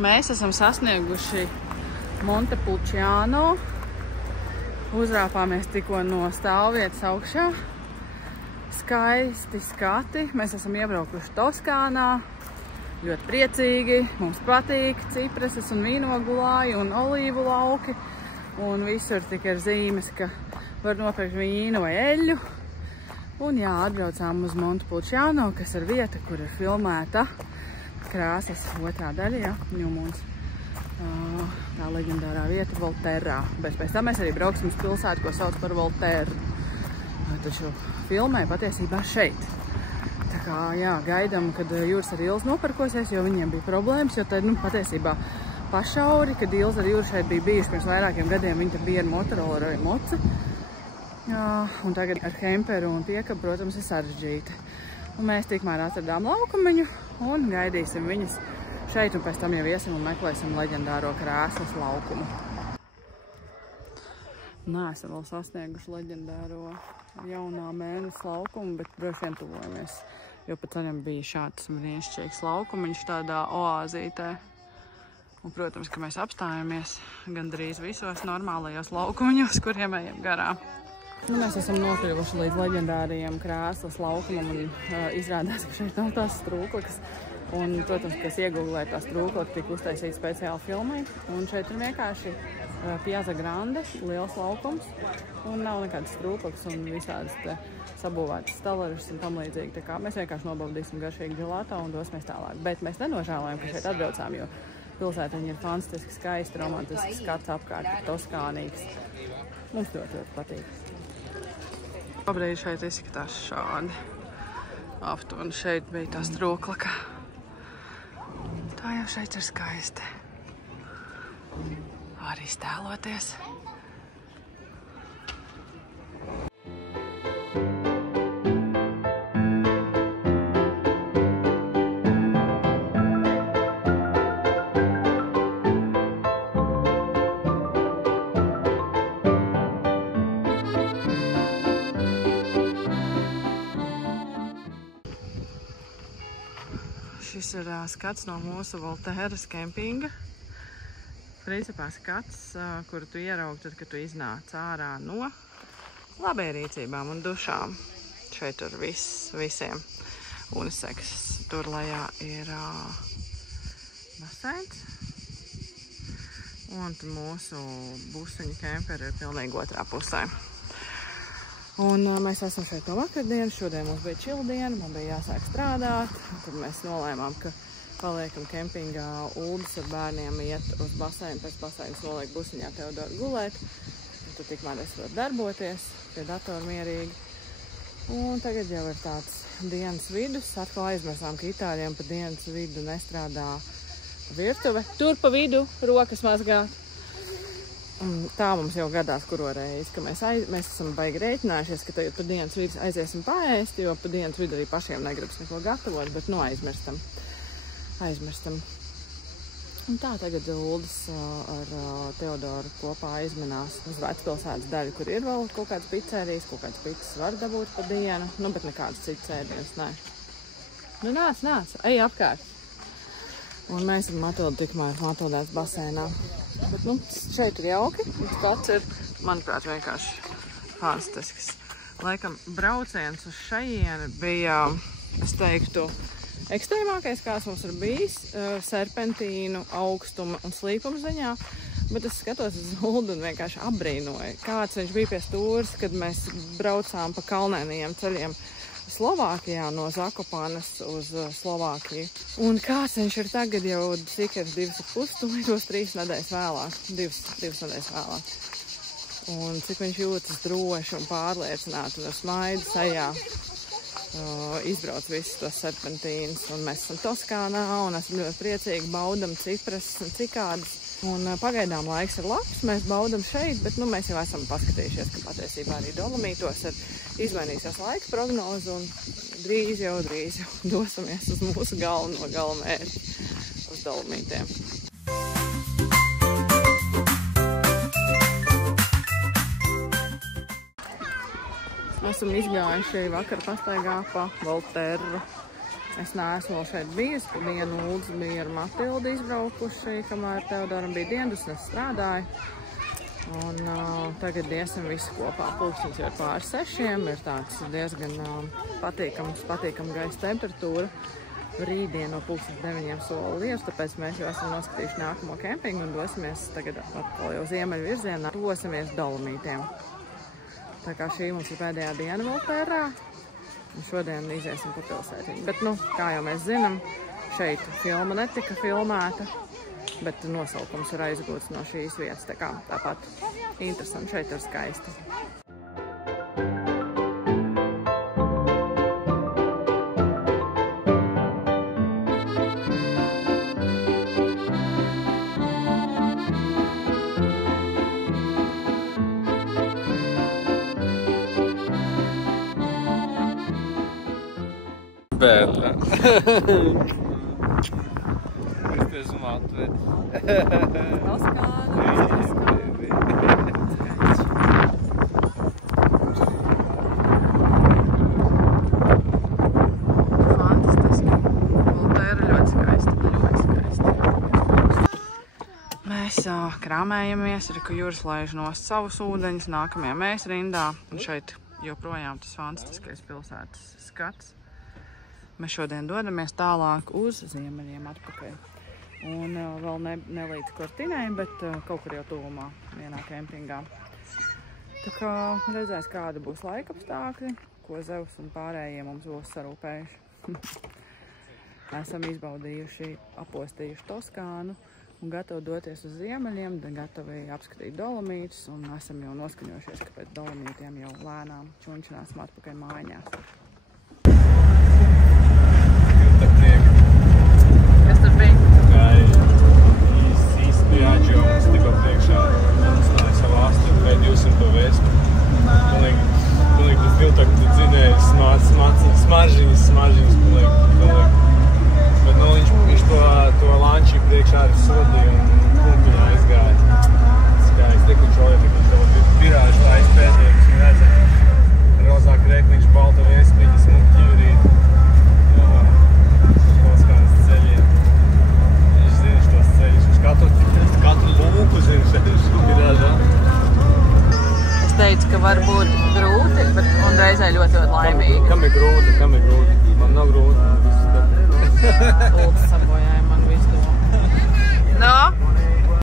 Mēs esam sasnieguši Montepulciano. Uzrāpāmies tikko no stāvvietas augšā. Skaisti skati. Mēs esam iebraukuši Toskānā. Ļoti priecīgi. Mums patīk cipreses un vīnogulāji un olīvu lauki. Un visur tik ir zīmes, ka var nopirkt vīnu vai eļļu. Un jā, atbraucām uz Montepulciano, kas ir vieta, kur ir filmēta Krāsas otrā daļa, jā, Ņumuns. Tā leģendārā vieta Volterrā. Bet pēc tam mēs arī brauksim uz pilsētu, ko sauc par Volterru. Taču filmē patiesībā šeit. Tā kā, jā, gaidām, kad Jūras ar Ilzi noparkosies, jo viņiem bija problēmas, jo tad, patiesībā pašauri, kad Ilzi ar Jūru šeit bija bijuši pirms vairākiem gadiem, viņi tad bija ar Motorola vai Moci. Un tagad ar Hemperu un piekabu, protams, ir sarežģīti. Un mēs tikmēr atradām laukumiņu un gaidīsim viņus šeit, un pēc tam jau iesim un meklēsim leģendāro Krāslas laukumu. Neesam vēl sasnieguši leģendāro jaunā mēnesa laukumu, bet droši vien tuvojamies. Jo pa ceļam bija šāds brīnišķīgs laukumiņš tādā oāzītē. Un, protams, ka mēs apstājamies gandrīz visos normālajos laukumiņos, kuriem ejam garām. Mēs esam nokļuvuši līdz leģendārajiem Krāslas laukumam un izrādās, ka šeit nav tās strūklakas. Un, protams, kas iegūlē tās strūklakas, tika uztaisīta speciāli filmai. Un šeit ir vienkārši Piazza Grande, liels laukums. Un nav nekādas strūklakas un visādas te sabūvētas staleris un tam līdzīgi. Tā kā mēs vienkārši nobaudīsim garšīgu gelato un dosimies tālāk. Bet mēs nenožēlojam, ka šeit atbraucām, jo pilsētiņa ir fantastiski skaista, romantiski skats apkārt, toskānīgs. Mums ļoti patīk. Šobrīd šeit izskatās šādi. Aptuveni šeit bija tā strūklaka. Tā jau šeit ir skaisti. Arī stēloties. Šis ir skats no mūsu Volterras kempinga. Principā skats, kuru tu ieraugi tad, kad tu iznāc ārā no labierīcībām un dušām. Šeit ir visiem uniseks. Tur lejā ir baseins. Un mūsu busiņu kemperi ir pilnīgi otrā pusē. Un mēs esam šeit no vakardienas, šodien mums bija čildiena, man bija jāsāk strādāt. Tad mēs nolēmām, ka paliekam kempingā, Uldis ar bērniem iet uz baseinu, pēc baseinas noliek busiņā Teodoru gulēt. Un tad tikmēr es varu darboties pie datora mierīgi. Un tagad jau ir tāds dienas vidus, atkal aizmirsām, ka Itāļiem pa dienas vidu nestrādā virtuve. Tur pa vidu rokas mazgāt. Tā mums jau gadās kuro reizi, ka mēs esam baigi rēķinājušies, ka tagad pa dienas vidus aiziesim paēst, jo pa dienas vidu arī pašiem negribas neko gatavot, bet aizmirstam. Un tā tagad Uldis ar Teodoru kopā aizminās uz vecpilsētas daļu, kur ir vēl kaut kāds pizzerijas, kaut kāds pizzas var dabūt pa dienu, bet nekādas citas ēdienas, nē. Nāc, ej apkārt. Un mēs ar Matildu tikmēr Matildēs baseinā. Bet, šeit ir jauki, un skats ir, manuprāt, vienkārši fantastisks. Laikam, brauciens uz šajieni bija, es teiktu, ekstrēmākais, kāds mums ir bijis, serpentīnu, augstuma un slīpuma ziņā, bet es skatos uz Uldu un vienkārši apbrīnoju, kāds viņš bija pie stūres, kad mēs braucām pa kalnēnajiem ceļiem Slovākijā no Zakopanes uz Slovākiju. Un kāds viņš ir tagad jau, cik ir 2,5 stūros, 3 nedēļas vēlāk, 2 nedēļas vēlāk. Un cik viņš jūtas droši un pārliecināti un ar smaidu sejā izbrauc visus tos serpentīnus. Un mēs esam Toskānā un esam ļoti priecīgi, baudam cipreses un cikādas. Un pagaidām laiks ir labs, mēs baudam šeit, bet mēs jau esam paskatījušies, ka patiesībā arī Dolomītos ir izmainīsies laika prognoze un drīz jau dosimies uz mūsu galveno galamērķi, uz Dolomītiem. Esam izgājuši vakar pastaigā pa Volterru. Es neesmu vēl šeit bijis, pa dienu Uldis bija ar Matildu izbraukuši, kamēr Teodoram bija dienas, un es strādāju. Un tagad iesim visi kopā. Pulkstens jau ir pār 6, ir tāds diezgan patīkama gaisa temperatūra. Rītdien no pulkstens 9 sola lietus, tāpēc mēs jau esam noskatījuši nākamo kempingu un dosimies tagad atkal jau ziemeļu virzienā, dosimies Dolomītiem. Tā kā šī mums ir pēdējā diena vēl Pērā. Un šodien iziesim pa pilsētiņu. Bet, kā jau mēs zinām, šeit filma netika filmēta, bet nosaukums ir aizgūts no šīs vietas. Tā kā tāpat interesanti, šeit ir skaisti. Bella. Questo è smatto. Fantastiski. Voltēra ļoti skaisti. Mēs krāmējamies, ka jūras laiž nost savus ūdeņus, nākamajā mēs rindā. Un šeit joprojām tas fantastiskais pilsētas skats. Mēs šodien dodamies tālāk uz ziemeļiem atpakaļ. Un vēl ne līdz Kortinai, bet kaut kur jau tuvumā vienā kempingā. Tā kā redzēs, kāda būs laika apstākļi, ko Zevs un pārējie mums būs sarūpējuši. Esam izbaudījuši, apostījuši Toskānu un gatavi doties uz ziemeļiem, gatavi apskatīt Dolomītus un esam jau noskaņojušies, ka pēc Dolomītiem jau lēnām čunčināsim atpakaļ mājās. Kas tur bija? Īsti jāģio mums tikko priekšā stāja savu ārstu vai 200 vēstu. Pilnīgi tu filtā, ka tu dzinēji smaržīņas, pilnīgi. Bet viņš to lanči priekšā arī sodīja un pumpiņā aizgāja. Skaisti, dekontrolē, ka tev virāžu tā izpēdējums, un redzēja rozā krekliņš, balta vēstiņa, smuki ķīvrīt. Katru lūku zinu šeit virāžā. Es teicu, ka var būt grūti, bet un reizē ļoti laimīgi. Kam ir grūti? Man nav grūti. Uldis sabojāja man visu domu.